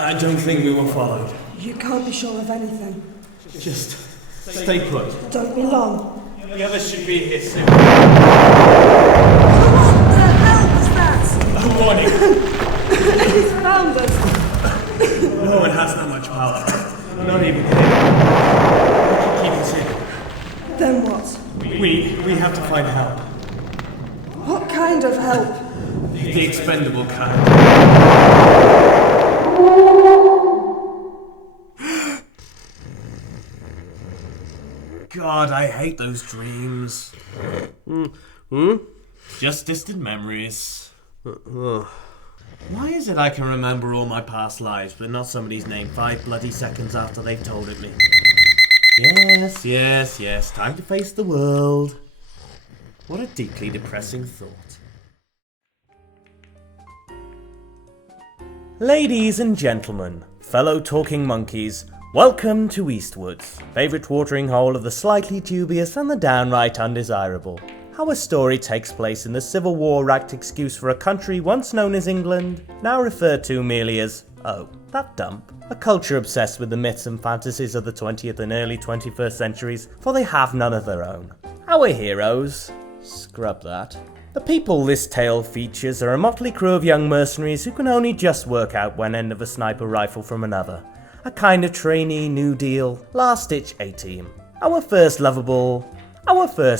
I don't think we were followed. You can't be sure of anything. Just stay put. Don't be long. The others should be here soon. What the hell was that? A warning. He's found us. No one has that much power. Not even him. Keep us in. Then what? We have to find help. What kind of help? The expendable kind. God, I hate those dreams. Just distant memories. Why is it I can remember all my past lives, but not somebody's name 5 bloody seconds after they've told it me? Yes, time to face the world. What a deeply depressing thought. Ladies and gentlemen, fellow talking monkeys, welcome to Eastwoods, favourite watering hole of the slightly dubious and the downright undesirable. Our story takes place in the Civil War-racked excuse for a country once known as England, now referred to merely as, oh, that dump. A culture obsessed with the myths and fantasies of the 20th and early 21st centuries, for they have none of their own. Our heroes, scrub that. The people this tale features are a motley crew of young mercenaries who can only just work out one end of a sniper rifle from another. A kind of trainee New Deal, last-ditch A-team. Our first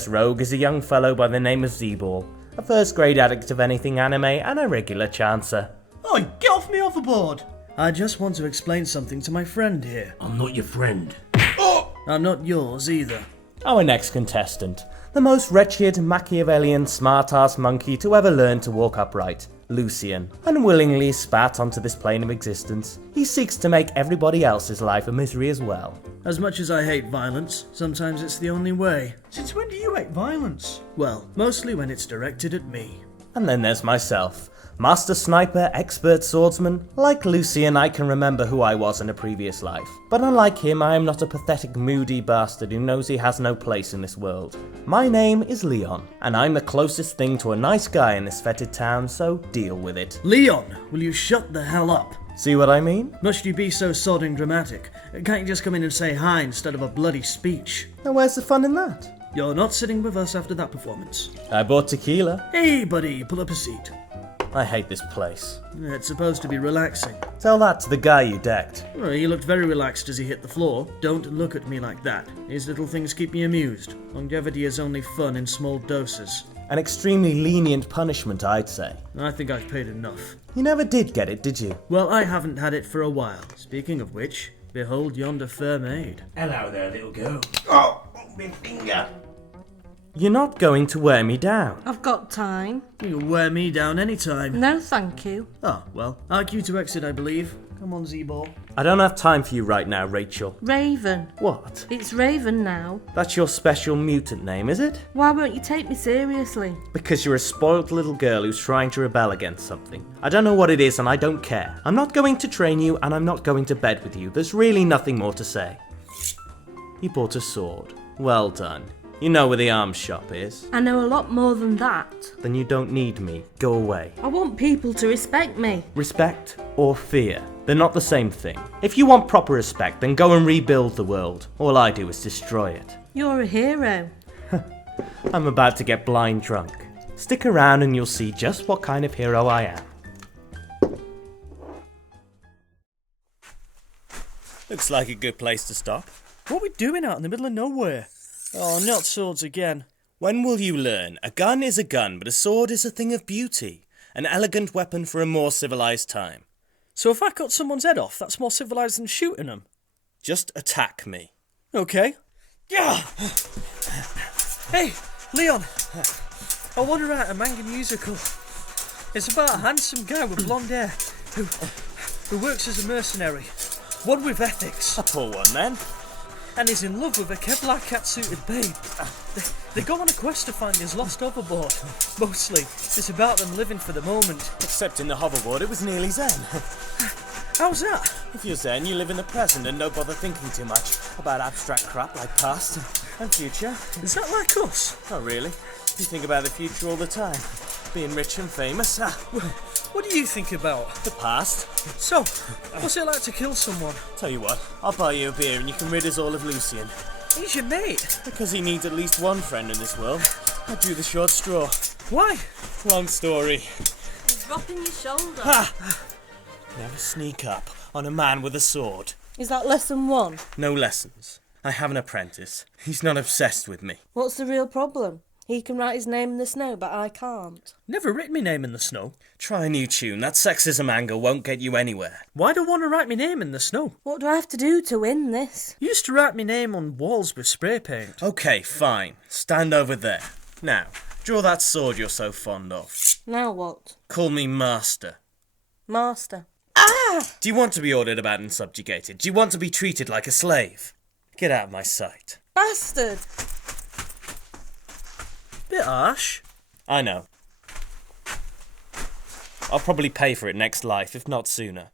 rogue is a young fellow by the name of Z-Ball, a first-grade addict of anything anime and a regular chancer. Oi, get off me overboard! I just want to explain something to my friend here. I'm not your friend. Oh! I'm not yours either. Our next contestant, the most wretched, Machiavellian, smart-ass monkey to ever learn to walk upright, Lucian, unwillingly spat onto this plane of existence. He seeks to make everybody else's life a misery as well. As much as I hate violence, sometimes it's the only way. Since when do you hate violence? Well, mostly when it's directed at me. And then there's myself. Master sniper, expert swordsman. Like Lucian, I can remember who I was in a previous life. But unlike him, I am not a pathetic, moody bastard who knows he has no place in this world. My name is Leon, and I'm the closest thing to a nice guy in this fetid town, so deal with it. Leon, will you shut the hell up? See what I mean? Must you be so sodding dramatic? Can't you just come in and say hi instead of a bloody speech? Now where's the fun in that? You're not sitting with us after that performance. I bought tequila. Hey buddy, pull up a seat. I hate this place. It's supposed to be relaxing. Tell that to the guy you decked. Well, he looked very relaxed as he hit the floor. Don't look at me like that. These little things keep me amused. Longevity is only fun in small doses. An extremely lenient punishment, I'd say. I think I've paid enough. You never did get it, did you? Well, I haven't had it for a while. Speaking of which, behold yonder fair maid. Hello there, little girl. Oh, my finger. You're not going to wear me down. I've got time. You can wear me down anytime. No, thank you. Oh, well, IQ to exit, I believe. Come on, Z-Ball. I don't have time for you right now, Rachel. Raven. What? It's Raven now. That's your special mutant name, is it? Why won't you take me seriously? Because you're a spoiled little girl who's trying to rebel against something. I don't know what it is and I don't care. I'm not going to train you and I'm not going to bed with you. There's really nothing more to say. You bought a sword. Well done. You know where the arms shop is. I know a lot more than that. Then you don't need me. Go away. I want people to respect me. Respect or fear? They're not the same thing. If you want proper respect, then go and rebuild the world. All I do is destroy it. You're a hero. I'm about to get blind drunk. Stick around and you'll see just what kind of hero I am. Looks like a good place to stop. What are we doing out in the middle of nowhere? Oh, not swords again. When will you learn? A gun is a gun, but a sword is a thing of beauty. An elegant weapon for a more civilized time. So if I cut someone's head off, that's more civilized than shooting them? Just attack me. Okay. Yeah. Hey, Leon. I want to write a manga musical. It's about a handsome guy with blonde hair who works as a mercenary. One with ethics. A poor one, then. And he's in love with a Kevlar cat-suited babe. They go on a quest to find his lost hoverboard. Mostly, it's about them living for the moment. Except in the hoverboard, it was nearly zen. How's that? If you're zen, you live in the present and don't bother thinking too much about abstract crap like past and future. Is that like us? Not really. You think about the future all the time. being rich and famous. What do you think about? The past. So, what's it like to kill someone? Tell you what, I'll buy you a beer and you can rid us all of Lucien. He's your mate. Because he needs at least one friend in this world. I drew the short straw. Why? Long story. He's dropping your shoulder. Ha! Never sneak up on a man with a sword. Is that lesson 1? No lessons. I have an apprentice. He's not obsessed with me. What's the real problem? He can write his name in the snow, but I can't. Never written my name in the snow. Try a new tune. That sexism angle won't get you anywhere. Why do I want to write my name in the snow? What do I have to do to win this? Used to write my name on walls with spray paint. Okay, fine. Stand over there. Now, draw that sword you're so fond of. Now what? Call me Master. Master. Do you want to be ordered about and subjugated? Do you want to be treated like a slave? Get out of my sight. Bastard! Bit harsh. I know. I'll probably pay for it next life, if not sooner.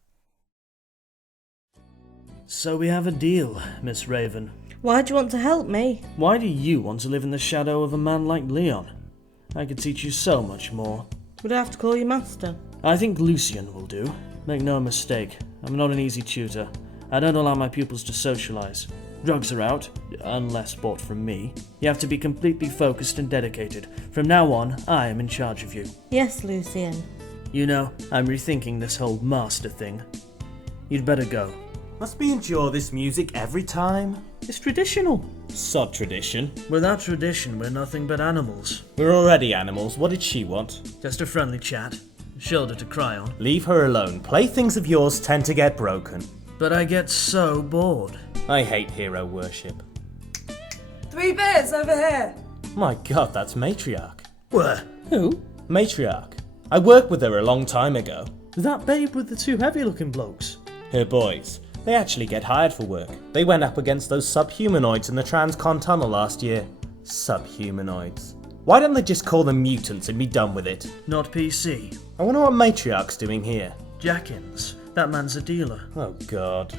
So we have a deal, Miss Raven. Why do you want to help me? Why do you want to live in the shadow of a man like Leon? I could teach you so much more. Would I have to call you master? I think Lucien will do. Make no mistake, I'm not an easy tutor. I don't allow my pupils to socialise. Drugs are out, unless bought from me. You have to be completely focused and dedicated. From now on, I am in charge of you. Yes, Lucien. You know, I'm rethinking this whole master thing. You'd better go. Must we endure this music every time? It's traditional. Sod tradition. Without tradition, we're nothing but animals. We're already animals. What did she want? Just a friendly chat. A shoulder to cry on. Leave her alone. Playthings of yours tend to get broken. But I get so bored. I hate hero worship. 3 beers over here. My god, that's Matriarch. Where? Who? Matriarch. I worked with her a long time ago. That babe with the 2 heavy-looking blokes. Her boys. They actually get hired for work. They went up against those subhumanoids in the Transcon tunnel last year. Subhumanoids. Why don't they just call them mutants and be done with it? Not PC. I wonder what Matriarch's doing here. Jackins. That man's a dealer. Oh god.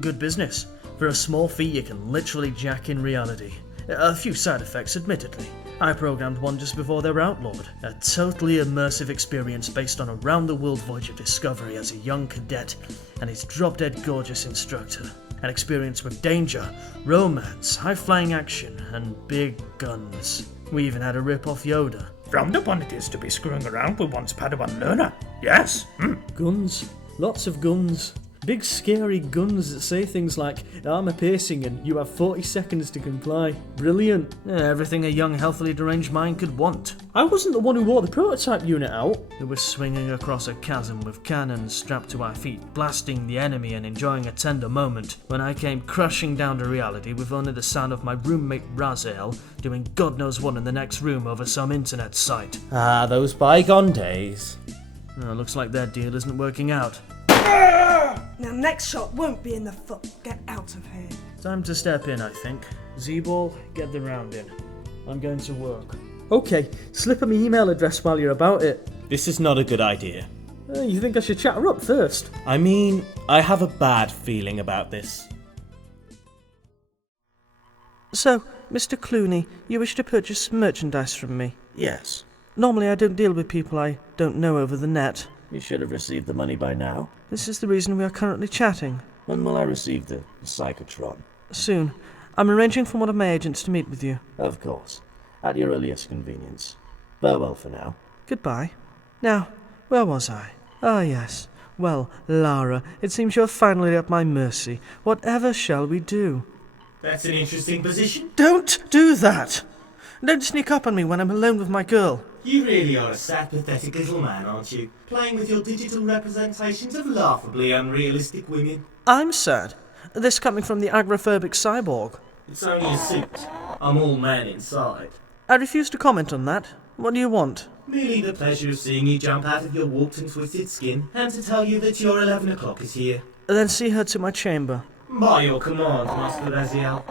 Good business. For a small fee, you can literally jack in reality. A few side effects, admittedly. I programmed one just before they were outlawed. A totally immersive experience based on a round-the-world voyage of discovery as a young cadet and his drop-dead gorgeous instructor. An experience with danger, romance, high-flying action, and big guns. We even had a rip-off Yoda. Frowned upon it is to be screwing around with one's Padawan learner. Yes. Guns. Lots of guns. Big scary guns that say things like armor piercing and you have 40 seconds to comply. Brilliant. Everything a young healthily deranged mind could want. I wasn't the one who wore the prototype unit out. We were swinging across a chasm with cannons strapped to our feet, blasting the enemy and enjoying a tender moment when I came crashing down to reality with only the sound of my roommate Raziel doing God knows what in the next room over some internet site. Ah, those bygone days. Looks like their deal isn't working out. Now, next shot won't be in the foot. Get out of here. Time to step in, I think. Z-Ball, get the round in. I'm going to work. Okay, slip me email address while you're about it. This is not a good idea. You think I should chat her up first? I mean, I have a bad feeling about this. So, Mr. Clooney, you wish to purchase some merchandise from me? Yes. Normally I don't deal with people I don't know over the net. You should have received the money by now. This is the reason we are currently chatting. When will I receive the psychotron? Soon. I'm arranging for one of my agents to meet with you. Of course. At your earliest convenience. Farewell for now. Goodbye. Now, where was I? Ah, yes. Well, Lara, it seems you are finally at my mercy. Whatever shall we do? That's an interesting position. Don't do that! Don't sneak up on me when I'm alone with my girl. You really are a sad, pathetic little man, aren't you? Playing with your digital representations of laughably unrealistic women. I'm sad. This coming from the agrophobic cyborg. It's only a suit. I'm all man inside. I refuse to comment on that. What do you want? Merely the pleasure of seeing you jump out of your warped and twisted skin, and to tell you that your 11 o'clock is here. Then see her to my chamber. By your command, Master Raziel.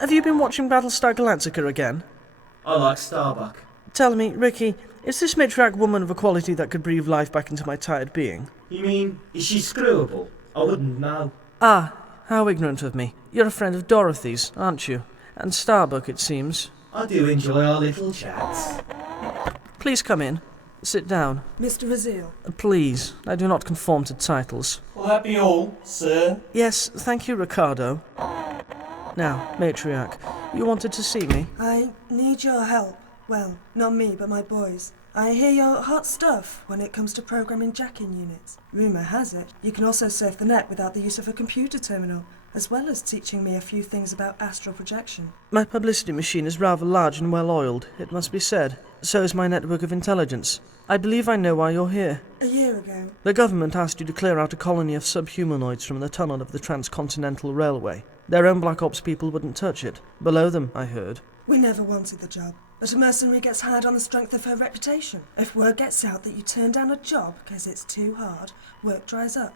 Have you been watching Battlestar Galactica again? I like Starbuck. Tell me, Ricky, is this matriarch woman of a quality that could breathe life back into my tired being? You mean, is she screwable? I wouldn't know. Ah, how ignorant of me. You're a friend of Dorothy's, aren't you? And Starbuck, it seems. I do enjoy our little chats. Please come in. Sit down. Mr. Azil. Please, I do not conform to titles. Will that be all, sir? Yes, thank you, Ricardo. Now, matriarch, you wanted to see me? I need your help. Well, not me, but my boys. I hear you're hot stuff when it comes to programming jacking units. Rumour has it, you can also surf the net without the use of a computer terminal, as well as teaching me a few things about astral projection. My publicity machine is rather large and well-oiled, it must be said. So is my network of intelligence. I believe I know why you're here. A year ago. The government asked you to clear out a colony of subhumanoids from the tunnel of the Transcontinental Railway. Their own Black Ops people wouldn't touch it. Below them, I heard. We never wanted the job, but a mercenary gets hired on the strength of her reputation. If word gets out that you turn down a job because it's too hard, work dries up.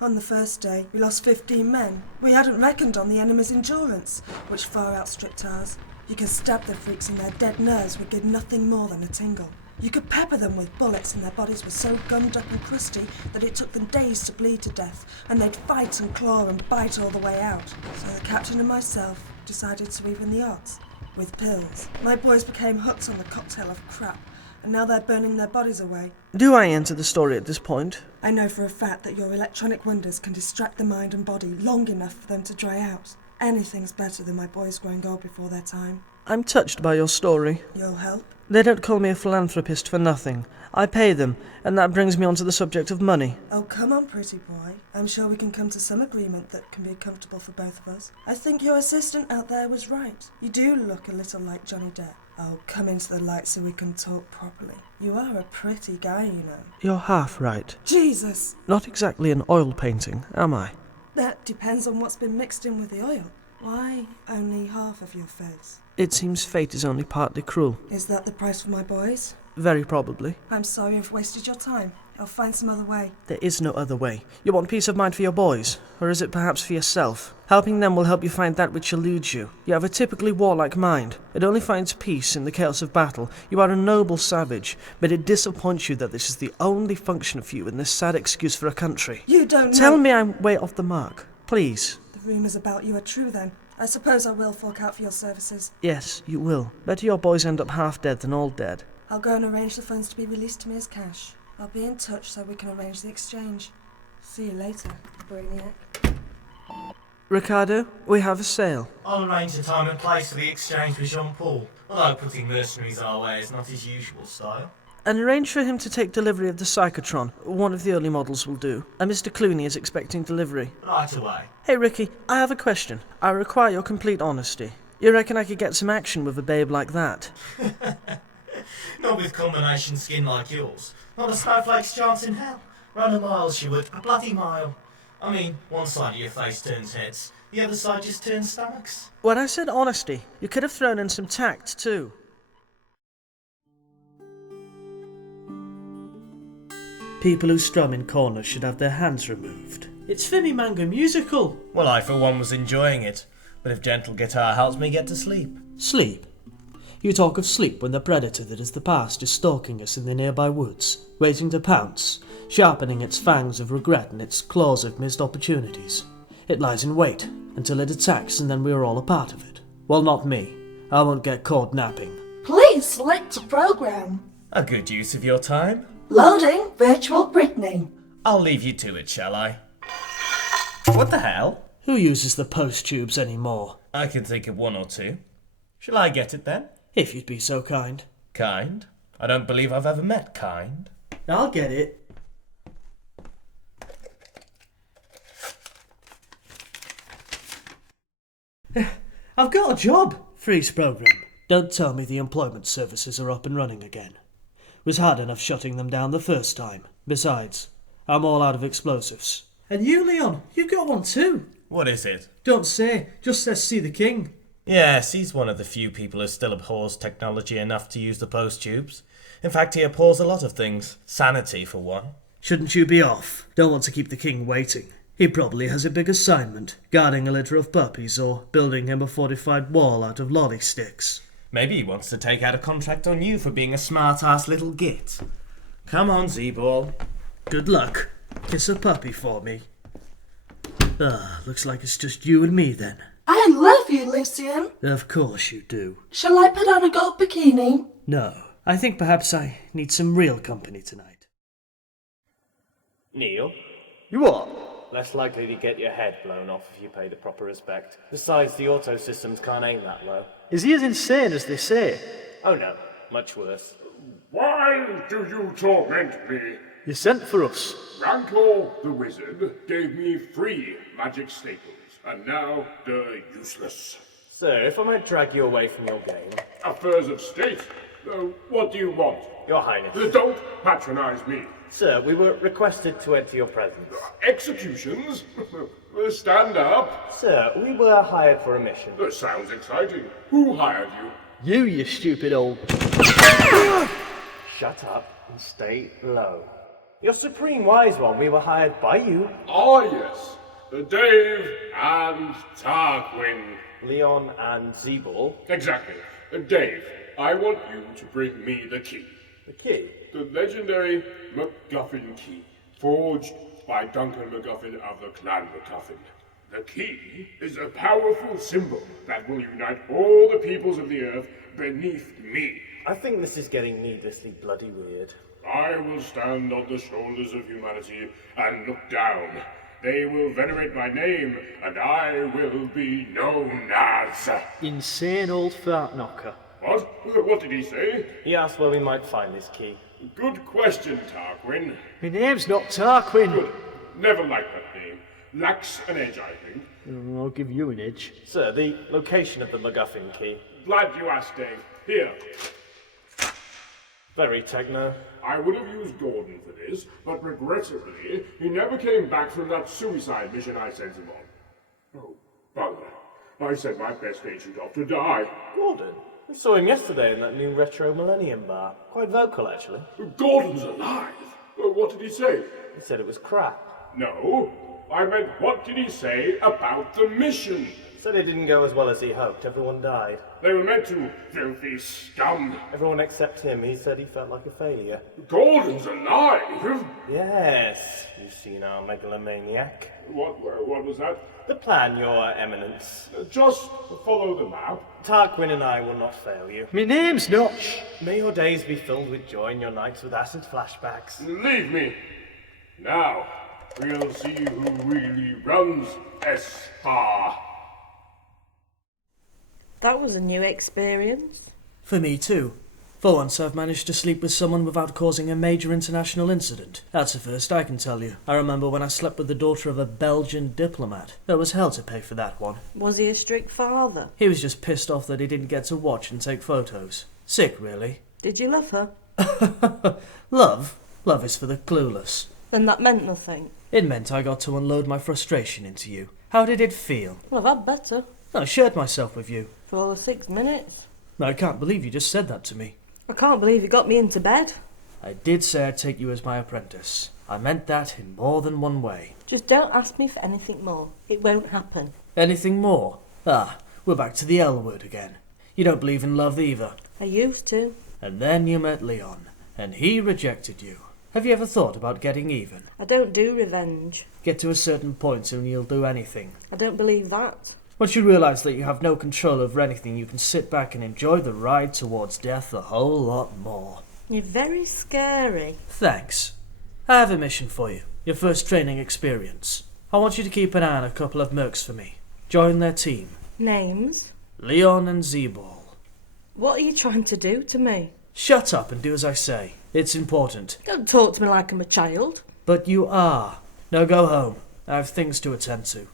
On the first day, we lost 15 men. We hadn't reckoned on the enemy's endurance, which far outstripped ours. You could stab the freaks and their dead nerves would give nothing more than a tingle. You could pepper them with bullets and their bodies were so gummed up and crusty that it took them days to bleed to death, and they'd fight and claw and bite all the way out. So the captain and myself decided to even the odds. With pills. My boys became hooked on the cocktail of crap, and now they're burning their bodies away. Do I enter the story at this point? I know for a fact that your electronic wonders can distract the mind and body long enough for them to dry out. Anything's better than my boys growing old before their time. I'm touched by your story. You'll help? They don't call me a philanthropist for nothing. I pay them, and that brings me on to the subject of money. Oh, come on, pretty boy. I'm sure we can come to some agreement that can be comfortable for both of us. I think your assistant out there was right. You do look a little like Johnny Depp. Oh, come into the light so we can talk properly. You are a pretty guy, you know. You're half right. Jesus! Not exactly an oil painting, am I? That depends on what's been mixed in with the oil. Why only half of your face? It seems fate is only partly cruel. Is that the price for my boys? Very probably. I'm sorry I've wasted your time. I'll find some other way. There is no other way. You want peace of mind for your boys, or is it perhaps for yourself? Helping them will help you find that which eludes you. You have a typically warlike mind. It only finds peace in the chaos of battle. You are a noble savage, but it disappoints you that this is the only function for you in this sad excuse for a country. You don't know. Tell me I'm way off the mark, please. The rumours about you are true then. I suppose I will fork out for your services. Yes, you will. Better your boys end up half dead than all dead. I'll go and arrange the funds to be released to me as cash. I'll be in touch so we can arrange the exchange. See you later, Brainiac. Ricardo, we have a sale. I'll arrange a time and place for the exchange with Jean-Paul, although putting mercenaries our way is not his usual style. And arrange for him to take delivery of the Psychotron. One of the early models will do. And Mr. Clooney is expecting delivery. Right away. Hey Ricky, I have a question. I require your complete honesty. You reckon I could get some action with a babe like that? Not with combination skin like yours. Not a snowflake's chance in hell. Run a mile, she would. A bloody mile. I mean, one side of your face turns heads, the other side just turns stomachs. When I said honesty, you could have thrown in some tact too. People who strum in corners should have their hands removed. It's Fimi Manga Musical. Well, I for one was enjoying it, but if gentle guitar helps me get to sleep. Sleep. You talk of sleep when the predator that is the past is stalking us in the nearby woods, waiting to pounce, sharpening its fangs of regret and its claws of missed opportunities. It lies in wait until it attacks and then we are all a part of it. Well, not me. I won't get caught napping. Please select a program. A good use of your time. Loading Virtual Britney. I'll leave you to it, shall I? What the hell? Who uses the post tubes anymore? I can think of one or two. Shall I get it then? If you'd be so kind. Kind? I don't believe I've ever met kind. I'll get it. I've got a job. Freeze program. Don't tell me the employment services are up and running again. Was hard enough shutting them down the first time. Besides, I'm all out of explosives. And you, Leon, you've got one too. What is it? Don't say, just says see the king. Yes, he's one of the few people who still abhors technology enough to use the post tubes. In fact, he abhors a lot of things. Sanity, for one. Shouldn't you be off? Don't want to keep the king waiting. He probably has a big assignment, guarding a litter of puppies or building him a fortified wall out of lolly sticks. Maybe he wants to take out a contract on you for being a smart-ass little git. Come on, Z-Ball. Good luck. Kiss a puppy for me. Looks like it's just you and me then. I love you, Lucian. Of course you do. Shall I put on a gold bikini? No, I think perhaps I need some real company tonight. Neil, You what? less likely to get your head blown off if you pay the proper respect. Besides, the auto systems can't aim that low. Is he as insane as they say? Oh no, much worse. Why do you torment me? You sent for us. Rancor the wizard gave me 3 magic staples, and now they're useless. Sir, if I might drag you away from your game. Affairs of state? What do you want? Your Highness. Don't patronize me. Sir, we were requested to enter your presence. Executions? Stand up. Sir, we were hired for a mission. That sounds exciting. Who hired you? You stupid old... Shut up and stay low. Your supreme wise one, we were hired by you. Ah, yes. Dave and Tarquin. Leon and Zeeball. Exactly. Dave, I want you to bring me the key. The key? The legendary MacGuffin key, forged by Duncan MacGuffin of the Clan MacGuffin. The key is a powerful symbol that will unite all the peoples of the earth beneath me. I think this is getting needlessly bloody weird. I will stand on the shoulders of humanity and look down. They will venerate my name, and I will be known as... Insane old fart knocker. What? What did he say? He asked where we might find this key. Good question, Tarquin. My name's not Tarquin. Good. Never liked that name. Lacks an edge, I think. I'll give you an edge. Sir, the location of the MacGuffin key. Glad you asked, Dave. Here. Very techno. I would have used Gordon for this, but regrettably, he never came back from that suicide mission I sent him on. Oh, bugger. I sent my best agent off to die. Gordon? We saw him yesterday in that new retro Millennium bar. Quite vocal, actually. Gordon's alive? What did he say? He said it was crap. No, I meant what did he say about the mission? Said it didn't go as well as he hoped. Everyone died. They were meant to, filthy scum. Everyone except him. He said he felt like a failure. Gordon's alive? Yes, you've seen our megalomaniac. What was that? The plan, Your Eminence. Just follow the map. Tarquin and I will not fail you. My name's not... May your days be filled with joy and your nights with acid flashbacks. Leave me. Now, we'll see who really runs S-Bar. That was a new experience. For me too. For once I've managed to sleep with someone without causing a major international incident. That's a first, I can tell you. I remember when I slept with the daughter of a Belgian diplomat. There was hell to pay for that one. Was he a strict father? He was just pissed off that he didn't get to watch and take photos. Sick, really. Did you love her? Love? Love is for the clueless. Then that meant nothing. It meant I got to unload my frustration into you. How did it feel? Well, I've had better. I shared myself with you. For all the 6 minutes. I can't believe you just said that to me. I can't believe you got me into bed. I did say I'd take you as my apprentice. I meant that in more than one way. Just don't ask me for anything more. It won't happen. Anything more? Ah, we're back to the L word again. You don't believe in love either. I used to. And then you met Leon, and he rejected you. Have you ever thought about getting even? I don't do revenge. Get to a certain point and you'll do anything. I don't believe that. Once you realise that you have no control over anything, you can sit back and enjoy the ride towards death a whole lot more. You're very scary. Thanks. I have a mission for you. Your first training experience. I want you to keep an eye on a couple of mercs for me. Join their team. Names? Leon and Zeeball. What are you trying to do to me? Shut up and do as I say. It's important. Don't talk to me like I'm a child. But you are. Now go home. I have things to attend to.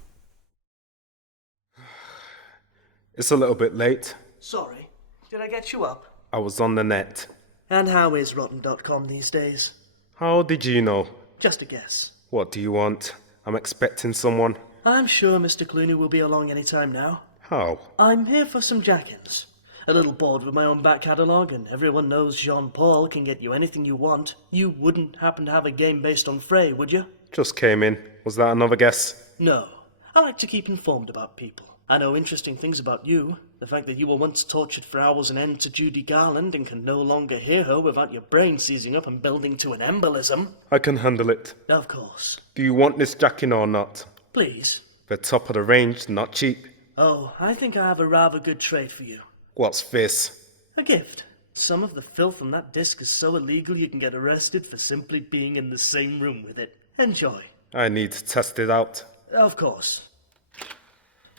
It's a little bit late. Sorry. Did I get you up? I was on the net. And how is Rotten.com these days? How did you know? Just a guess. What do you want? I'm expecting someone. I'm sure Mr. Clooney will be along any time now. How? I'm here for some jack-ins. A little bored with my own back catalogue, and everyone knows Jean-Paul can get you anything you want. You wouldn't happen to have a game based on Frey, would you? Just came in. Was that another guess? No. I like to keep informed about people. I know interesting things about you. The fact that you were once tortured for hours on end to Judy Garland and can no longer hear her without your brain seizing up and building to an embolism. I can handle it. Of course. Do you want this jacking or not? Please. The top of the range, not cheap. Oh, I think I have a rather good trade for you. What's this? A gift. Some of the filth on that disc is so illegal you can get arrested for simply being in the same room with it. Enjoy. I need to test it out. Of course.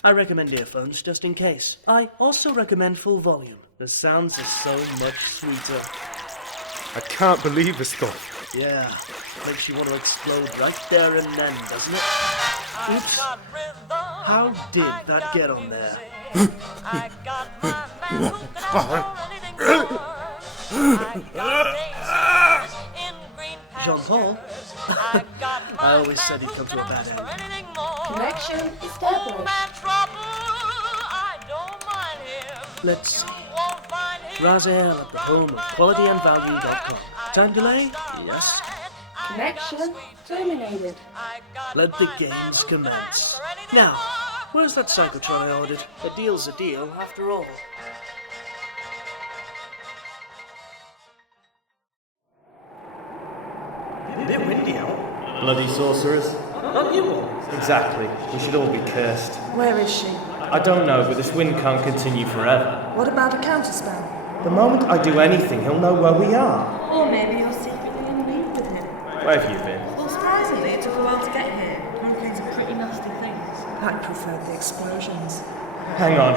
I recommend earphones just in case. I also recommend full volume. The sounds are so much sweeter. I can't believe this stuff. Yeah, makes you want to explode right there and then, doesn't it? Oops. How did that get on there? Jean-Paul? I always said he'd come to a bad end. Connection established. Let's see. Raziel at the home of qualityandvalue.com. Time delay? Yes. Connection terminated. Let the games commence. Now, where's that cyclotron I ordered? A deal's a deal, after all. A bit windy out. Bloody sorcerers. Aren't you all? Exactly. We should all be cursed. Where is she? I don't know, but this wind can't continue forever. What about a counterspell? The moment I do anything, he'll know where we are. Or maybe you're secretly in league with him. Where have you been? Well, surprisingly, it took a while to get here. I'm doing some pretty nasty things. I preferred the explosions. Hang on.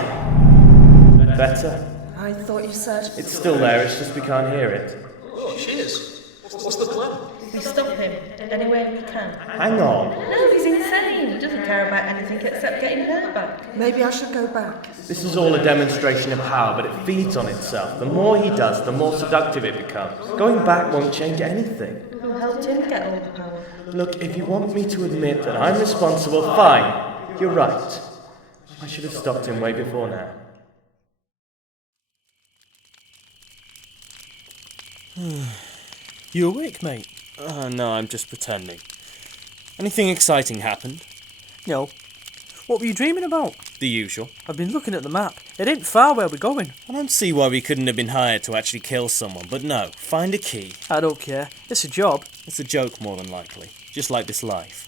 Better? I thought you said... It's still there, it's just we can't hear it. Oh, cheers. What's the plan? We stop him any way we can. Hang on. No, he's insane. He doesn't care about anything except getting her back. Maybe I should go back. This is all a demonstration of power, but it feeds on itself. The more he does, the more seductive it becomes. Going back won't change anything. Who helped him get all the power? Look, if you want me to admit that I'm responsible, fine. You're right. I should have stopped him way before now. You awake, mate? No, I'm just pretending. Anything exciting happened? No. What were you dreaming about? The usual. I've been looking at the map. It ain't far where we're going. I don't see why we couldn't have been hired to actually kill someone, but no, find a key. I don't care. It's a job. It's a joke more than likely, just like this life.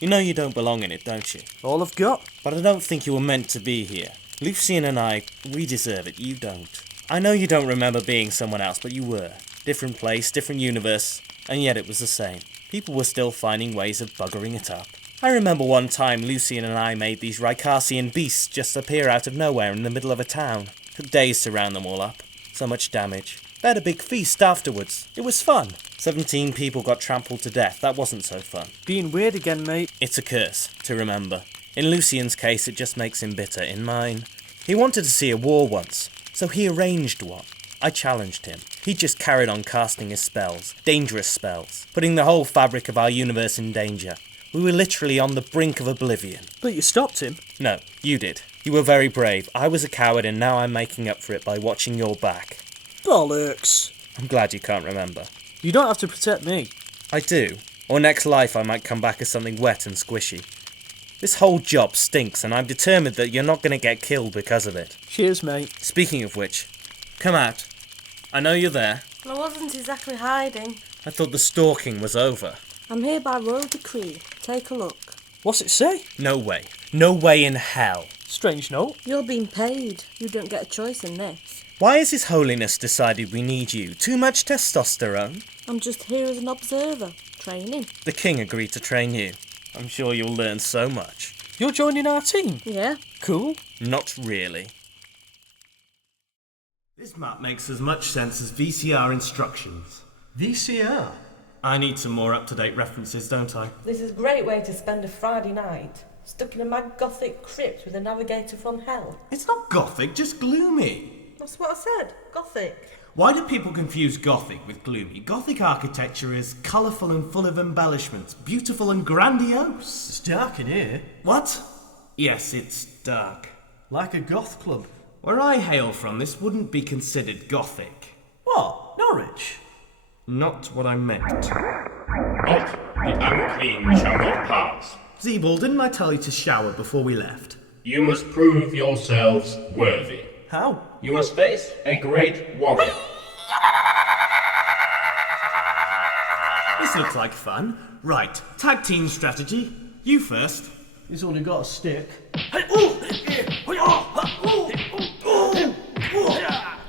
You know you don't belong in it, don't you? All I've got. But I don't think you were meant to be here. Lucian and I, we deserve it, you don't. I know you don't remember being someone else, but you were. Different place, different universe, and yet it was the same. People were still finding ways of buggering it up. I remember one time Lucian and I made these Rycarsian beasts just appear out of nowhere in the middle of a town. Took days to round them all up. So much damage. They had a big feast afterwards. It was fun. 17 people got trampled to death. That wasn't so fun. Being weird again, mate. It's a curse, to remember. In Lucian's case, it just makes him bitter. In mine, he wanted to see a war once, so he arranged one. I challenged him. He just carried on casting his spells. Dangerous spells. Putting the whole fabric of our universe in danger. We were literally on the brink of oblivion. But you stopped him. No, you did. You were very brave. I was a coward and now I'm making up for it by watching your back. Bollocks. I'm glad you can't remember. You don't have to protect me. I do. Or next life I might come back as something wet and squishy. This whole job stinks and I'm determined that you're not going to get killed because of it. Cheers, mate. Speaking of which, come out. I know you're there. Well, I wasn't exactly hiding. I thought the stalking was over. I'm here by royal decree. Take a look. What's it say? No way. No way in hell. Strange note. You're being paid. You don't get a choice in this. Why has His Holiness decided we need you? Too much testosterone? I'm just here as an observer. Training. The king agreed to train you. I'm sure you'll learn so much. You're joining our team? Yeah. Cool. Not really. This map makes as much sense as VCR instructions. VCR? I need some more up-to-date references, don't I? This is a great way to spend a Friday night. Stuck in a mad gothic crypt with a navigator from hell. It's not gothic, just gloomy. That's what I said. Gothic. Why do people confuse gothic with gloomy? Gothic architecture is colourful and full of embellishments, beautiful and grandiose. It's dark in here. What? Yes, it's dark. Like a goth club. Where I hail from, this wouldn't be considered gothic. What? Norwich? Not what I meant. Not the unclean shall not pass. Zeeble, didn't I tell you to shower before we left? You must prove yourselves worthy. How? You must face a great warrior. This looks like fun. Right, tag team strategy. You first. He's only got a stick.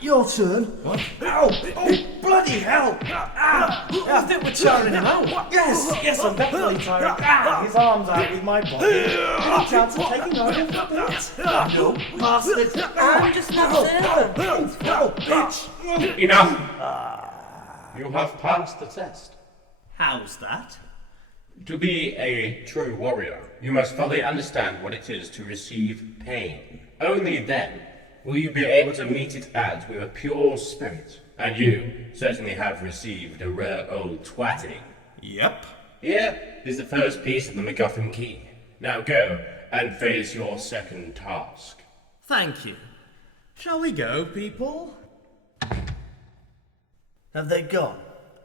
Your turn. What? Ow! Oh, bloody hell! I think we're tiring him out. Yes, I'm definitely tired. His arm's out with my body. Any chance of taking over for a bit? No, bastard. I'm just an observer. Bitch. Enough! You have passed the test. How's that? To be a true warrior, you must fully understand what it is to receive pain. Only then will you be able to meet it out with a pure spirit. And you certainly have received a rare old twatting. Yep. Here is the first piece of the MacGuffin key. Now go and face your second task. Thank you. Shall we go, people? Have they gone?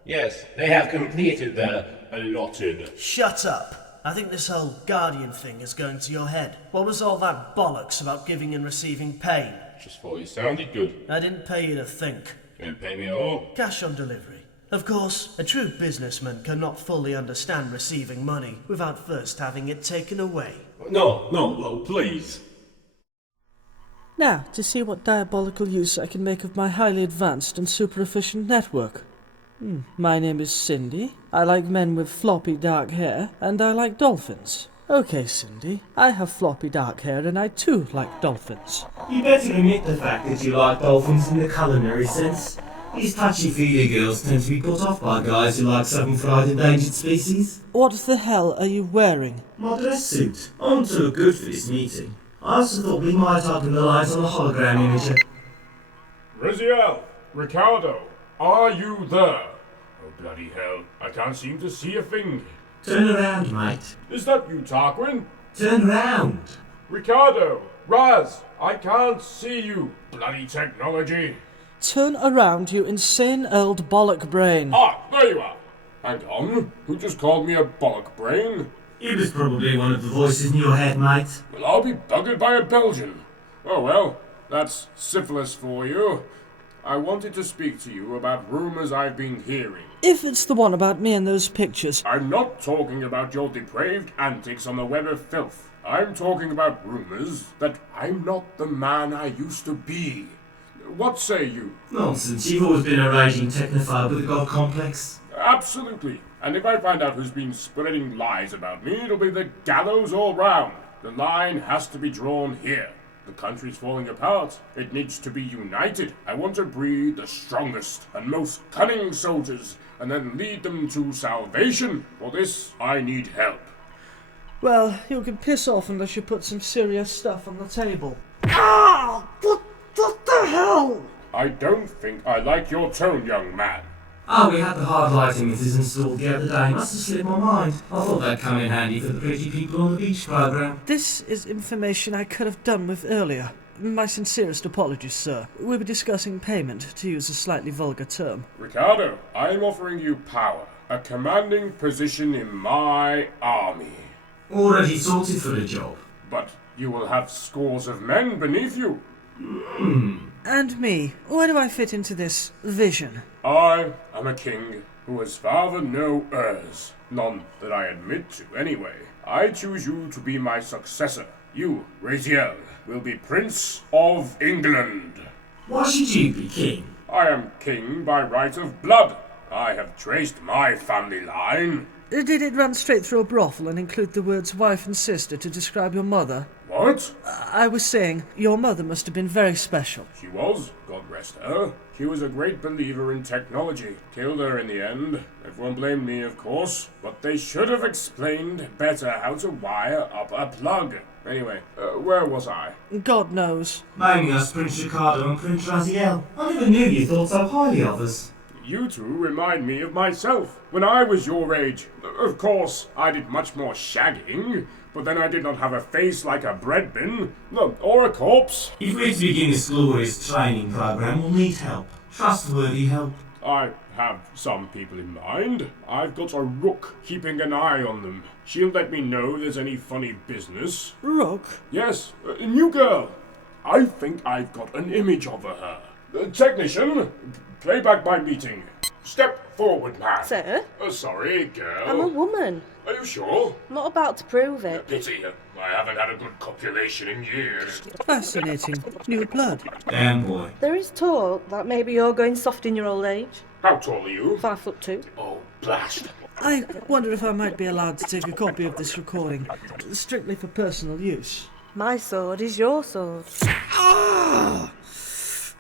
Yes, they have completed their allotted. Shut up. I think this whole Guardian thing is going to your head. What was all that bollocks about giving and receiving pain? Just thought you sounded good. I didn't pay you to think. You didn't pay me at all. Cash on delivery. Of course, a true businessman cannot fully understand receiving money without first having it taken away. No, please. Now, to see what diabolical use I can make of my highly advanced and super efficient network. My name is Cindy. I like men with floppy dark hair, and I like dolphins. Okay, Cindy, I have floppy dark hair, and I too like dolphins. You better admit the fact that you like dolphins in the culinary sense. These touchy-feely girls tend to be put off by guys who like seven-fried endangered species. What the hell are you wearing? My dress suit. I want to look good for this meeting. I also thought we might open the lines on a hologram imager. Raziel, Ricardo, are you there? Oh, bloody hell, I can't seem to see a thing. Turn around, mate. Is that you, Tarquin? Turn around. Ricardo, Raz, I can't see you. Bloody technology. Turn around, you insane old bollock brain. Ah, there you are. Hang on, who just called me a bollock brain? It was probably one of the voices in your head, mate. Well, I'll be buggered by a Belgian. Oh well, that's syphilis for you. I wanted to speak to you about rumours I've been hearing. If it's the one about me in those pictures. I'm not talking about your depraved antics on the web of filth. I'm talking about rumours that I'm not the man I used to be. What say you? Nonsense, you've always been a raging technophobe with a god complex. Absolutely. And if I find out who's been spreading lies about me, it'll be the gallows all round. The line has to be drawn here. The country's falling apart. It needs to be united. I want to breed the strongest and most cunning soldiers and then lead them to salvation. For this, I need help. Well, you can piss off unless you put some serious stuff on the table. Ah! What the hell? I don't think I like your tone, young man. Oh, we had the hard lighting emitters installed the other day. Must have slipped my mind. I thought that'd come in handy for the pretty people on the beach programme. This is information I could have done with earlier. My sincerest apologies, sir. We were discussing payment, to use a slightly vulgar term. Ricardo, I'm offering you power. A commanding position in my army. Already sorted for the job. But you will have scores of men beneath you. And me. Where do I fit into this vision? I am a king who has fathered no heirs. None that I admit to, anyway. I choose you to be my successor. You, Raziel, will be Prince of England. Why should you be king? I am king by right of blood. I have traced my family line. Did it run straight through a brothel and include the words wife and sister to describe your mother? What? I was saying, your mother must have been very special. She was, God rest her. She was a great believer in technology. Killed her in the end. Everyone blamed me, of course. But they should have explained better how to wire up a plug. Anyway, where was I? God knows. Naming us Prince Ricardo and Prince Raziel. I never knew you thought so highly of us. You two remind me of myself, when I was your age. Of course, I did much more shagging, but then I did not have a face like a bread bin, or a corpse. If we're to begin this glorious training program, we'll need help. Trustworthy help. I have some people in mind. I've got a rook keeping an eye on them. She'll let me know if there's any funny business. Rook? Yes, a new girl. I think I've got an image of her. Technician, play back my meeting. Step forward, man. Sir? Sorry, girl. I'm a woman. Are you sure? I'm not about to prove it. Pity. I haven't had a good copulation in years. Fascinating. New blood. Damn boy. There is talk that maybe you're going soft in your old age. How tall are you? 5'2". Oh, blast. I wonder if I might be allowed to take a copy of this recording, strictly for personal use. My sword is your sword. Ah!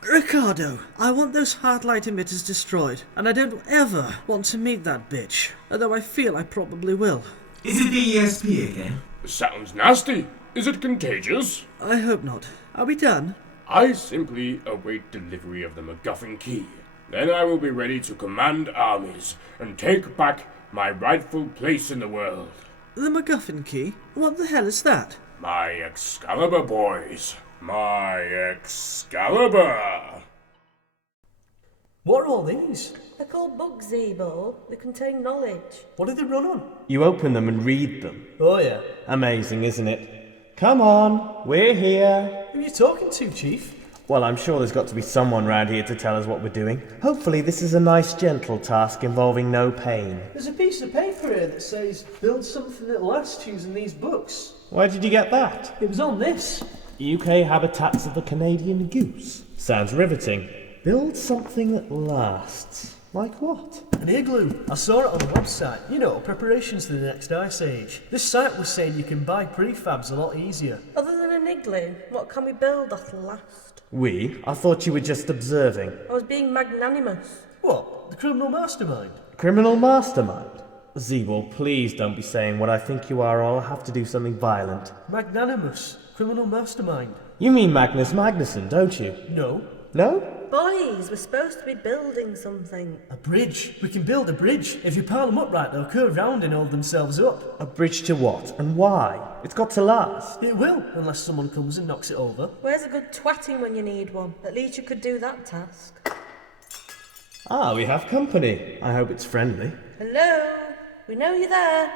Ricardo, I want those heart light emitters destroyed, and I don't ever want to meet that bitch, although I feel I probably will. Is it the ESP again? Sounds nasty. Is it contagious? I hope not. Are we done? I simply await delivery of the MacGuffin key. Then I will be ready to command armies and take back my rightful place in the world. The MacGuffin key? What the hell is that? My Excalibur, boys. My Excalibur. What are all these? They're called books, Zebo. They contain knowledge. What do they run on? You open them and read them. Oh yeah. Amazing, isn't it? Come on, we're here. Who are you talking to, Chief? Well, I'm sure there's got to be someone round here to tell us what we're doing. Hopefully this is a nice, gentle task involving no pain. There's a piece of paper here that says, build something that lasts using these books. Where did you get that? It was on this. UK Habitats of the Canadian Goose. Sounds riveting. Build something that lasts. Like what? An igloo. I saw it on the website. You know, preparations for the next ice age. This site was saying you can buy prefabs a lot easier. Other than an igloo, what can we build that'll last? We? I thought you were just observing. I was being magnanimous. What? The criminal mastermind? Criminal mastermind? Zeeble, please don't be saying what I think you are, or I'll have to do something violent. Magnanimous. Criminal mastermind. You mean Magnus Magnuson, don't you? No. No? Boys, we're supposed to be building something. A bridge. We can build a bridge. If you pile them up right, they'll curve round and hold themselves up. A bridge to what? And why? It's got to last. It will, unless someone comes and knocks it over. Where's a good twatting when you need one? At least you could do that task. Ah, we have company. I hope it's friendly. Hello? We know you're there.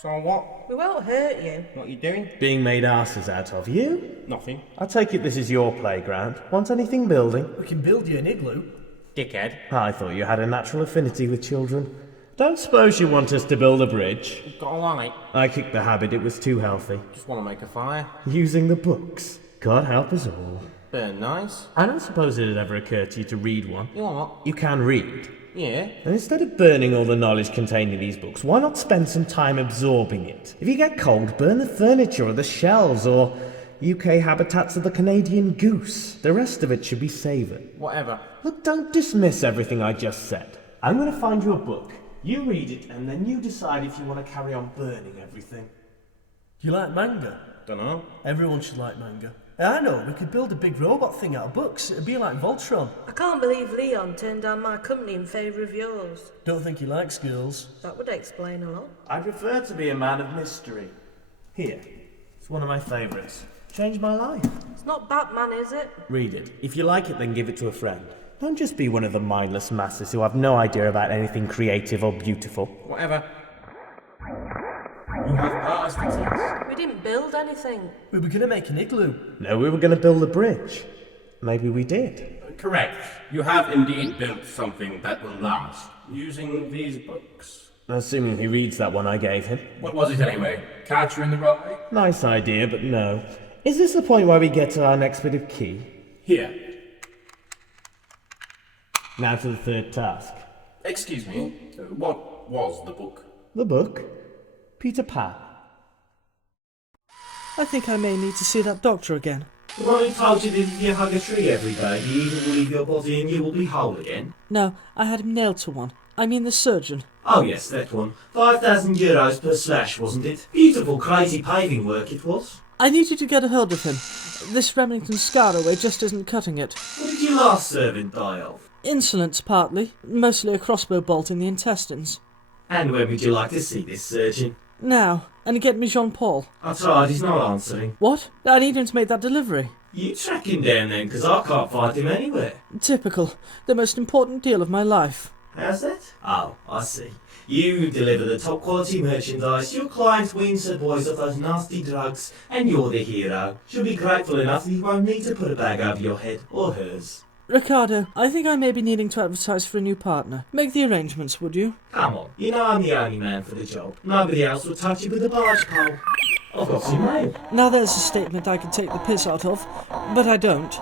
So what? We won't hurt you. What are you doing? Being made asses out of. You? Nothing. I take it this is your playground. Want anything building? We can build you an igloo. Dickhead. I thought you had a natural affinity with children. Don't suppose you want us to build a bridge? You've got a light. I kicked the habit, it was too healthy. Just want to make a fire. Using the books. God help us all. Burn nice. I don't suppose it had ever occurred to you to read one. You want what? You can read. Yeah. And instead of burning all the knowledge contained in these books, why not spend some time absorbing it? If you get cold, burn the furniture or the shells or UK Habitats of the Canadian Goose. The rest of it should be savoured. Whatever. Look, don't dismiss everything I just said. I'm going to find you a book. You read it and then you decide if you want to carry on burning everything. You like manga? Dunno. Everyone should like manga. I know, we could build a big robot thing out of books. It'd be like Voltron. I can't believe Leon turned down my company in favour of yours. Don't think he likes girls. That would explain a lot. I prefer to be a man of mystery. Here. It's one of my favourites. Changed my life. It's not Batman, is it? Read it. If you like it, then give it to a friend. Don't just be one of the mindless masses who have no idea about anything creative or beautiful. Whatever. You have passed the test. We didn't build anything. We were gonna make an igloo. No, we were going to build a bridge. Maybe we did. Correct. You have indeed built something that will last, using these books. Assuming he reads that one I gave him. What was it anyway? Catcher in the Rye? Nice idea, but no. Is this the point where we get to our next bit of key? Here. Now to the third task. Excuse me, what was the book? The book? Peter Pan. I think I may need to see that doctor again. The one who told you that if you hug a tree every day, the evil will leave your body and you will be whole again? No, I had him nailed to one. I mean the surgeon. Oh yes, that one. €5,000 per slash, wasn't it? Beautiful, crazy paving work it was. I need you to get a hold of him. This Remington Scaraway just isn't cutting it. What did your last servant die of? Insolence, partly. Mostly a crossbow bolt in the intestines. And when would you like to see this surgeon? Now, and get me Jean-Paul. I tried, he's not answering. What? I need him to make that delivery. You track him down then, because I can't find him anywhere. Typical. The most important deal of my life. How's that? Oh, I see. You deliver the top quality merchandise, your client weans her boys of those nasty drugs, and you're the hero. She'll be grateful enough that you won't need to put a bag over your head, or hers. Ricardo, I think I may be needing to advertise for a new partner. Make the arrangements, would you? Come on, you know I'm the only man for the job. Nobody else will touch you with a barge pole. I've got your name. Now there's a statement I can take the piss out of, but I don't.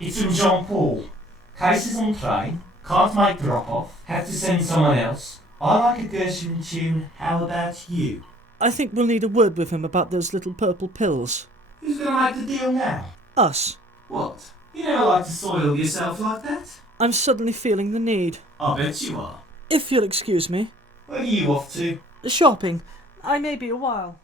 It's from Jean-Paul. Cases on train, can't make drop-off, have to send someone else. I like a Gershwin tune, how about you? I think we'll need a word with him about those little purple pills. Who's gonna make the deal now? Us. What? You don't like to soil yourself like that? I'm suddenly feeling the need. I bet you are. If you'll excuse me. Where are you off to? Shopping. I may be a while.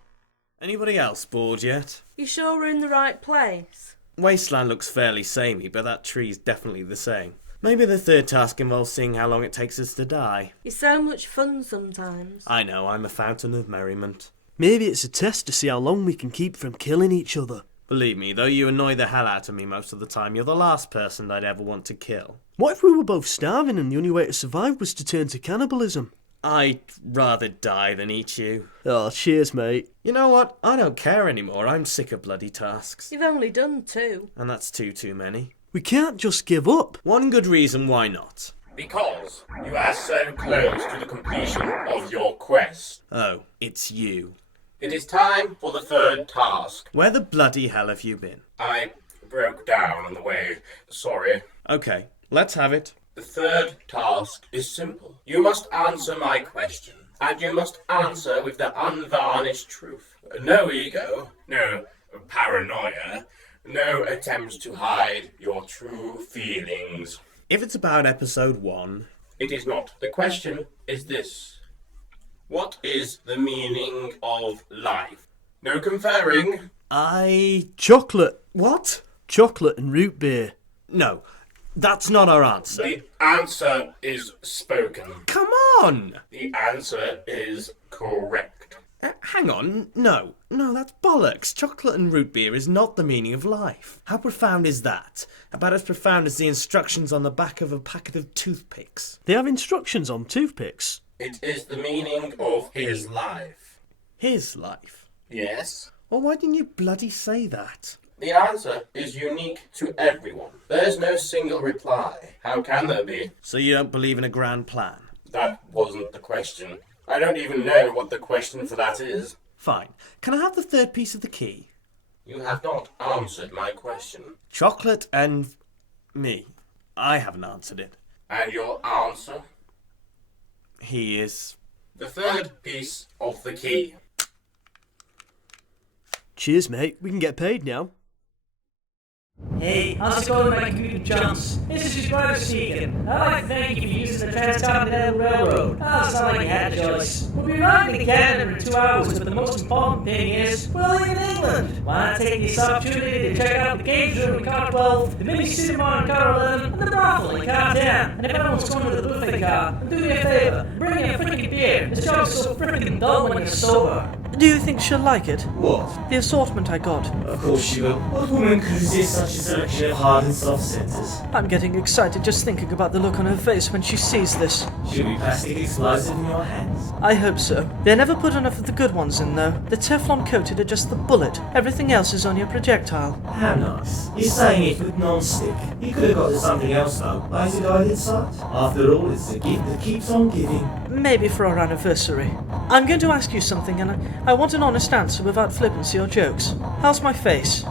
Anybody else bored yet? You sure we're in the right place? Wasteland looks fairly samey, but that tree's definitely the same. Maybe the third task involves seeing how long it takes us to die. You're so much fun sometimes. I know, I'm a fountain of merriment. Maybe it's a test to see how long we can keep from killing each other. Believe me, though you annoy the hell out of me most of the time, you're the last person I'd ever want to kill. What if we were both starving and the only way to survive was to turn to cannibalism? I'd rather die than eat you. Oh, cheers, mate. You know what? I don't care anymore. I'm sick of bloody tasks. You've only done 2. And that's too many. We can't just give up. One good reason why not. Because you are so close to the completion of your quest. Oh, it's you. It is time for the third task. Where the bloody hell have you been? I broke down on the way. Sorry. Okay, let's have it. The third task is simple. You must answer my question. And you must answer with the unvarnished truth. No ego, no paranoia, no attempts to hide your true feelings. If it's about episode 1... It is not. The question is this. What is the meaning of life? No conferring. Chocolate. What? Chocolate and root beer. No, that's not our answer. The answer is spoken. Come on! The answer is correct. Hang on, no, that's bollocks. Chocolate and root beer is not the meaning of life. How profound is that? About as profound as the instructions on the back of a packet of toothpicks. They have instructions on toothpicks. It is the meaning of his life. His life? Yes. Well, why didn't you bloody say that? The answer is unique to everyone. There's no single reply. How can there be? So you don't believe in a grand plan? That wasn't the question. I don't even know what the question for that is. Fine. Can I have the third piece of the key? You have not answered my question. Chocolate and... me. I haven't answered it. And your answer? He is... The third piece of the key. Cheers, mate. We can get paid now. Hey, how's it going, my commuter chums? This is your brother speaking. I'd like to thank you for using the Transcontinental Railroad. It's not like you had a choice. We'll be arriving in Canada in 2 hours, but the most important thing is, we're in England. Why not take this opportunity to check out the games room in car 12, the mini cinema in car 11, and the brothel in car 10? And if everyone's going to the buffet car, then do me a favour, bring me a freaking beer. This job's so freaking dull when you're sober. Do you think she'll like it? What? The assortment I got. Of course she will. What woman could resist such a selection of hard and soft centres? I'm getting excited just thinking about the look on her face when she sees this. She'll be plastic explosive in your hands. I hope so. They never put enough of the good ones in, though. The Teflon coated are just the bullet. Everything else is only a projectile. How nice. You're saying it with non-stick. You could have got to something else though. Laser-guided sight. After all, it's the gift that keeps on giving. Maybe for our anniversary. I'm going to ask you something, and I want an honest answer without flippancy or jokes. How's my face?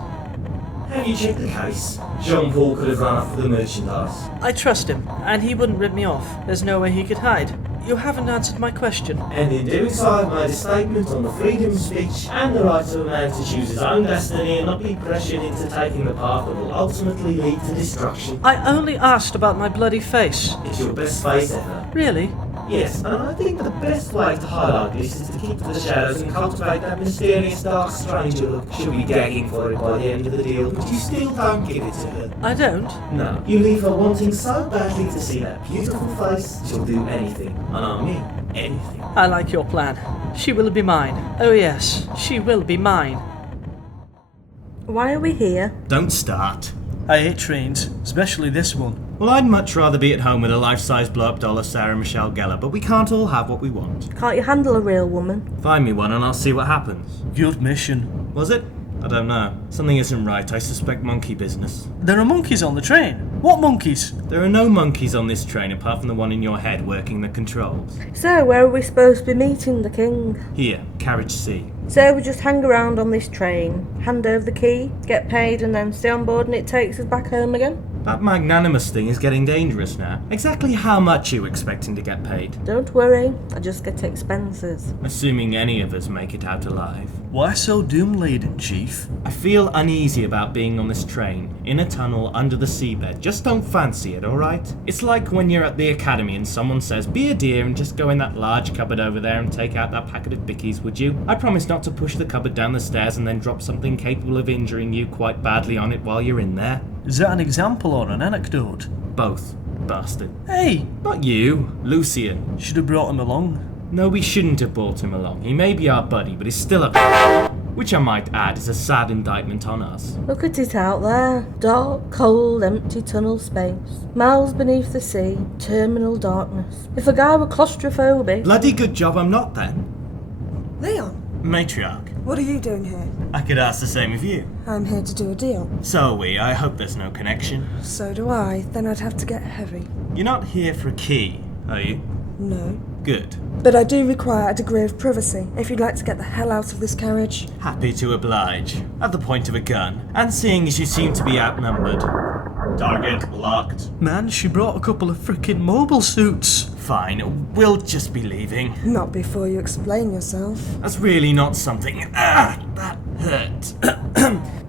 Have you checked the case? Jean-Paul could have run off with the merchandise. I trust him, and he wouldn't rip me off. There's no way he could hide. You haven't answered my question. And in doing so, I've made a statement on the freedom of speech and the right of a man to choose his own destiny and not be pressured into taking the path that will ultimately lead to destruction. I only asked about my bloody face. It's your best face ever. Really? Yes, and I think the best way to highlight this is to keep to the shadows and cultivate that mysterious dark stranger look. She'll be gagging for it by the end of the deal, but you still don't give it to her. I don't? No, you leave her wanting so badly to see that beautiful face, she'll do anything. And I mean anything. I like your plan. She will be mine. Oh yes, she will be mine. Why are we here? Don't start. I hate trains, especially this one. Well, I'd much rather be at home with a life-size blow-up doll of Sarah Michelle Gellar, but we can't all have what we want. Can't you handle a real woman? Find me one and I'll see what happens. Good mission. Was it? I don't know. Something isn't right. I suspect monkey business. There are monkeys on the train. What monkeys? There are no monkeys on this train apart from the one in your head working the controls. So, where are we supposed to be meeting the king? Here, carriage C. So we just hang around on this train, hand over the key, get paid, and then stay on board and it takes us back home again? That magnanimous thing is getting dangerous now. Exactly how much are you expecting to get paid? Don't worry, I just get expenses. Assuming any of us make it out alive. Why so doom-laden, Chief? I feel uneasy about being on this train, in a tunnel under the seabed. Just don't fancy it, alright? It's like when you're at the academy and someone says, be a dear and just go in that large cupboard over there and take out that packet of bickies, would you? I promise not to push the cupboard down the stairs and then drop something capable of injuring you quite badly on it while you're in there. Is that an example or an anecdote? Both, bastard. Hey! Not you, Lucian. Should have brought him along. No, we shouldn't have brought him along. He may be our buddy, but he's still a... Which I might add is a sad indictment on us. Look at it out there. Dark, cold, empty tunnel space. Miles beneath the sea. Terminal darkness. If a guy were claustrophobic... Bloody good job I'm not then. Leon, Matriarch. what are you doing here? I could ask the same of you. I'm here to do a deal. So are we. I hope there's no connection. So do I. Then I'd have to get heavy. You're not here for a key, are you? No. Good. But I do require a degree of privacy if you'd like to get the hell out of this carriage. Happy to oblige. At the point of a gun. And seeing as you seem to be outnumbered. Target locked. Man, she brought a couple of frickin' mobile suits. Fine, we'll just be leaving. Not before you explain yourself. That's really not something... that hurt.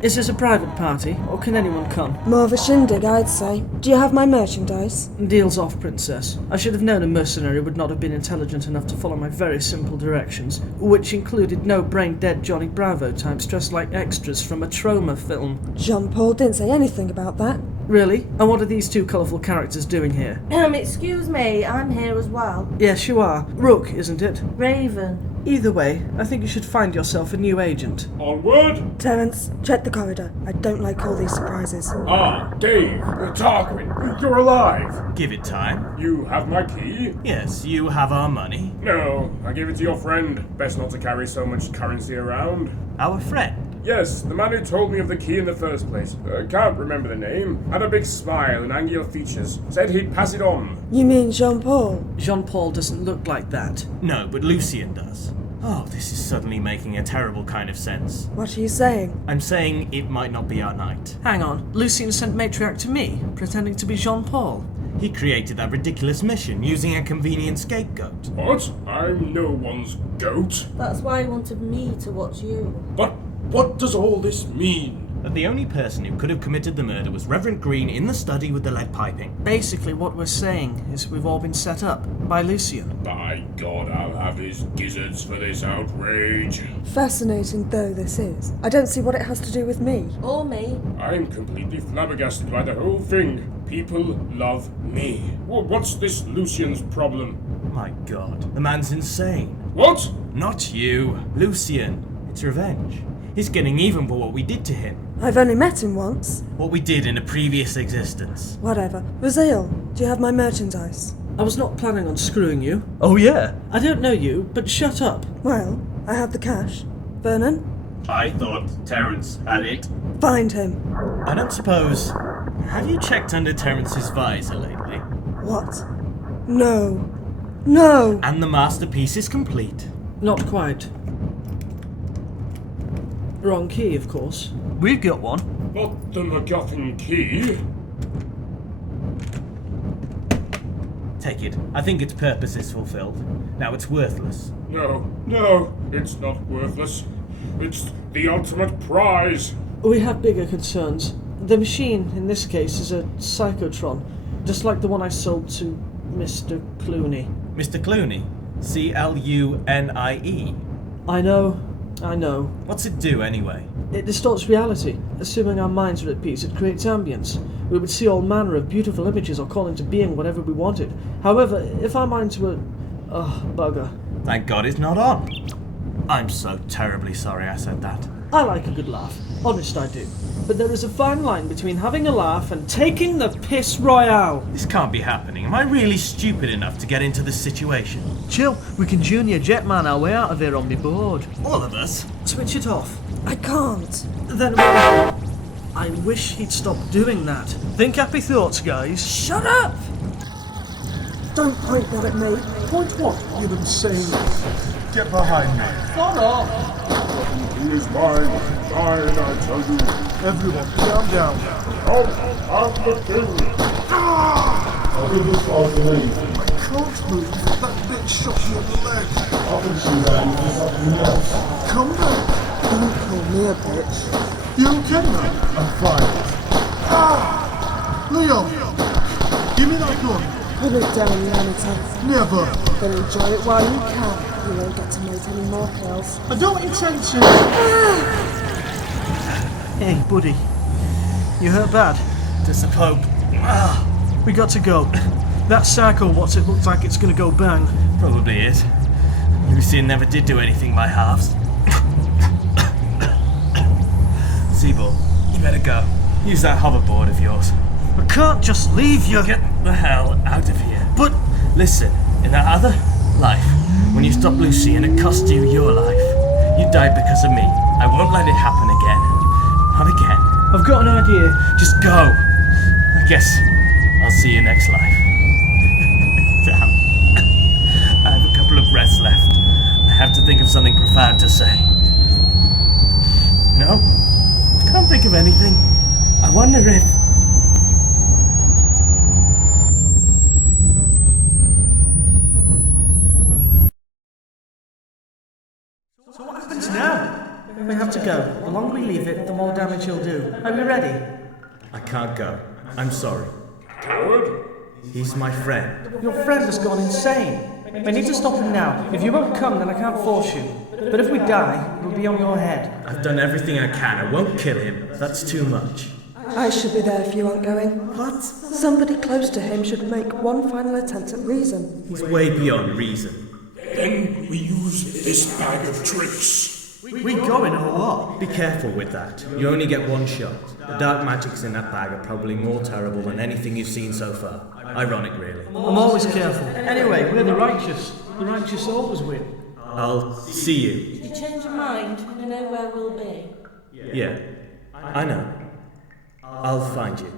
Is this a private party, or can anyone come? More of a shindig, I'd say. Do you have my merchandise? Deal's off, Princess. I should have known a mercenary would not have been intelligent enough to follow my very simple directions, which included no brain-dead Johnny Bravo types dressed like extras from a trauma film. John Paul didn't say anything about that. Really? And what are these two colourful characters doing here? Excuse me, I'm here as well. Yes, you are. Rook, isn't it? Raven. Either way, I think you should find yourself a new agent. Onward! Terence, check the corridor. I don't like all these surprises. Ah, Dave, Tarquin, you're alive. Give it time. You have my key? Yes, you have our money. No, I gave it to your friend. Best not to carry so much currency around. Our friend? Yes, the man who told me of the key in the first place. Can't remember the name. Had a big smile and angular features. Said he'd pass it on. You mean Jean Paul? Jean-Paul doesn't look like that. No, but Lucian does. Oh, this is suddenly making a terrible kind of sense. What are you saying? I'm saying it might not be our night. Hang on, Lucian sent Matriarch to me, pretending to be Jean-Paul. He created that ridiculous mission using a convenient scapegoat. What? I'm no one's goat. That's why he wanted me to watch you. But what does all this mean? That the only person who could have committed the murder was Reverend Green in the study with the lead piping. Basically, what we're saying is we've all been set up by Lucian. By God, I'll have his gizzards for this outrage. Fascinating though this is, I don't see what it has to do with me. Or me. I'm completely flabbergasted by the whole thing. People love me. What's this Lucian's problem? My God, the man's insane. What? Not you, Lucian. It's revenge. He's getting even for what we did to him. I've only met him once. What we did in a previous existence. Whatever. Raziel, do you have my merchandise? I was not planning on screwing you. Oh yeah? I don't know you, but shut up. Well, I have the cash. Vernon? I thought Terence had it. Find him. I don't suppose... Have you checked under Terence's visor lately? What? No. No! And the masterpiece is complete. Not quite. Wrong key, of course. We've got one. Not the MacGuffin key. Take it. I think its purpose is fulfilled. Now it's worthless. No, it's not worthless. It's the ultimate prize. We have bigger concerns. The machine, in this case, is a psychotron, just like the one I sold to Mr. Clooney. Mr. Clooney? C-L-U-N-I-E? I know. What's it do, anyway? It distorts reality. Assuming our minds are at peace, it creates ambience. We would see all manner of beautiful images or call into being whatever we wanted. However, if our minds were... bugger. Thank God it's not on. I'm so terribly sorry I said that. I like a good laugh. Honest, I do. but there is a fine line between having a laugh and taking the piss royale. This can't be happening. Am I really stupid enough to get into this situation? Chill, we can junior jetman our way out of here on the board. All of us? Switch it off. I can't. Then well, I wish he'd stop doing that. Think happy thoughts, guys. Shut up! Don't point that at me. Point what, you insane? Get behind me. Fuck off! He is mine, I tell you. Everyone, calm down. Out of the king! I can't move. That bitch shot me in the leg. Come back. Don't call me a bitch. You okay now? I'm fine. Leon! Give me that gun. Put it down, Yamata. Never. Then enjoy it while you can. You won't get to make any more kills. I don't intend to. Hey, buddy. You hurt bad? Just a pope. We got to go. That cycle, what's it looks like it's gonna go bang. Probably is. Lucien never did do anything by halves. Seabull, you better go. Use that hoverboard of yours. I can't just leave you. Get the hell out of here. But listen, in that other life, when you stopped Lucy and it cost you your life, you died because of me. I won't let it happen again. Not again. I've got an idea. Just go. I guess I'll see you next life. Damn. I have a couple of breaths left. I have to think of something profound to say. No? Can't think of anything. I wonder if... So what happens now? We have to go. The longer we leave it, the more damage he'll do. Are we ready? I can't go. I'm sorry. Coward? He's my friend. Your friend has gone insane. We need to stop him now. If you won't come, then I can't force you. But if we die, it'll be on your head. I've done everything I can. I won't kill him. That's too much. I should be there if you aren't going. What? Somebody close to him should make one final attempt at reason. He's way beyond reason. Then we use this bag of tricks. We going or what? Be careful with that. You only get one shot. The dark magics in that bag are probably more terrible than anything you've seen so far. Ironic, really. I'm always careful. Anyway, we're the righteous. The righteous always win. I'll see you. If you change your mind, you know where we'll be. Yeah, I know. I'll find you.